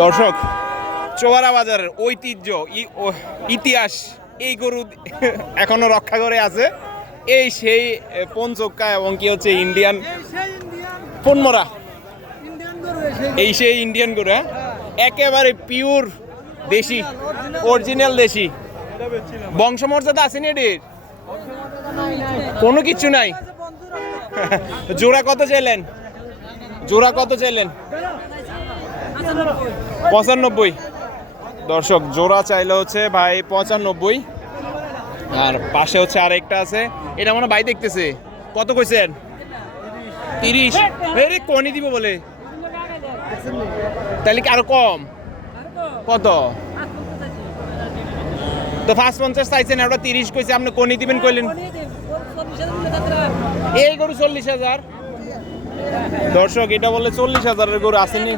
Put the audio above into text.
দর্শক, চোয়ারা বাজারের ঐতিহ্য ইতিহাস এই গরু এখনো রক্ষা করে আছে। এই সেই পঞ্চক্কা এবং কি হচ্ছে ইন্ডিয়ান পনমরা, এই সেই ইন্ডিয়ান গরু। হ্যাঁ, একেবারে পিওর দেশি, অরিজিনাল দেশি। বংশমর্যাদা আসেনি এটির? কোনো কিচ্ছু নাই। জোড়া কত চাইলেন? জোড়া কত চাইলেন? 95। দর্শক, জোড়া চাইলে হচ্ছে ভাই 95। আর পাশে হচ্ছে আরেকটা আছে, এটা মনে ভাই দেখতেছে। কত কইছেন? 30। রে কোনি দিব বলে, তাহলে কি আরো কম? কত? তো 550 চাইছেন, ওটা 30 কইছে, আপনি কোনি দিবেন কইলেন। এই গরু 40,000। দর্শক, এটা বলে 40,000-এর গরু আসেনি।